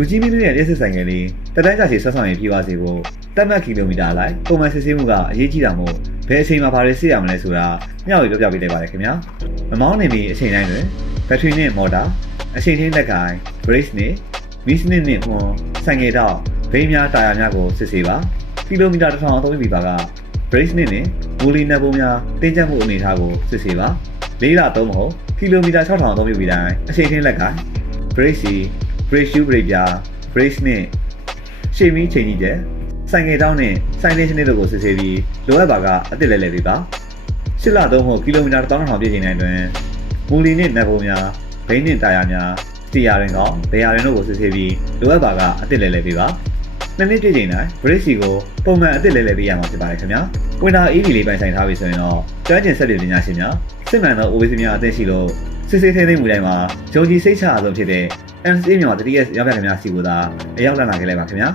လူကြီးမင်းတို့ရဲ့လက်စစ်ဆိုင်ကလေးတက်တိုင်းကြချေဆက်ဆောင်ရေးပြေးသွားစေဖို့တက်မှတ်ကီလိုမီတာလိုက်ပုံမှန်စစ်ဆေးမှုကအရေးကြီးတာမို့ဘယ်အချိန်မှာဘာတွေစစ်ရမလဲဆိုတာမျှဝေပြောပြပေးလိုက်ပါတယ်ခင်ဗျာမမောင်းနေပြီအချိန်တိုင်းတွင်ဘက်ထရီနဲ့မော်တာအချိန်ချင်းလက်ကိုင်း brace နဲ့မီးစနစ်နဲ့ဟွန်ဆိုင်ငယ်တော့ဘိန်းများတာယာများကိုစစ်ဆေးပါကီလိုမီတာ1000အသုံးပြုပြီးပါက brace နဲ့မူလီနက်ပုံးများတင်းကျပ်မှုအနေအထားကိုစစ်ဆေးပါလေးလာသုံးမဟုတ်ကီလိုမီတာ6000အသုံးပြုပြီးတိုင်းအချိန်ချင်းလက်ကိုင်း brace brake shoe brake ပြ brace နဲ့ရှေ့မီးချိန်ကြီးတဲ့ဆိုင်ငယ်တောင်းနဲ့ဆိုင်လင်းစနစ်တို့ကိုစစ်ဆေးပြီးလိုအပ်ပါကအသစ်လဲလှယ်ပေးပါရှစ်လသုံးဖို့ကီလိုမီတာ1000ပြည့်ချိန်တိုင်းတွင်မူလီနဲ့နက်ပုံးများဘိန်းနဲ့တာယာများစတီယာရင်ကောင်ဘယ်ယာရင်တို့ကိုစစ်ဆေးပြီးလိုအပ်ပါကအသစ်လဲလှယ်ပေးပါနှစ်နှစ်ပြည့်ချိန်တိုင်း brake ကိုပုံမှန်အသစ်လဲလှယ်ပေးရမှာဖြစ်ပါတယ်ခင်ဗျာဝင်တာ EV လေးပိုင်ဆိုင်ထားပြီဆိုရင်တော့ကျွမ်းကျင်ဆက်တွေပညာရှင်များစစ်မှန်သော OBC များအသင့်ရှိလို့စစ်ဆေးထိန်းသိမ်းမှုတိုင်းမှာဂျုံကြီးစိတ်ချအဆုံးဖြစ်တဲ့ NCA မြန်မာ 3S ရောက်ပြခင်များစီကိုသာအရောက်လာခဲ့လိုက်ပါခင်ဗျာ